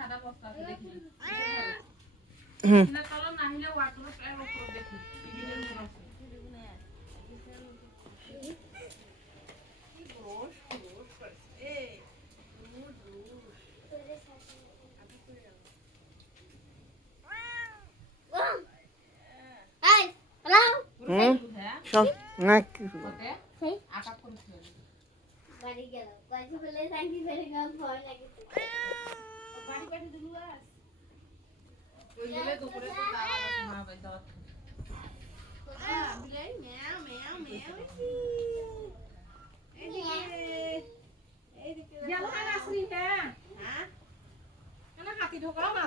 সাদা বস্তা আছে দেখি সব না বাড়ি গেল বাড়ি বলে থাকি ফেরে গেল ভয় লাগে বাড়ি বাড়ি দিলু আস ওই গেলে দুপুরে তো দাওয়া আছে মা বাই দাওয়া বিলাই ম্যাও ম্যাও ম্যাও এইদিকে গেল না আসলি হ্যাঁ হ্যাঁ কেন হাতি ঢোকাও না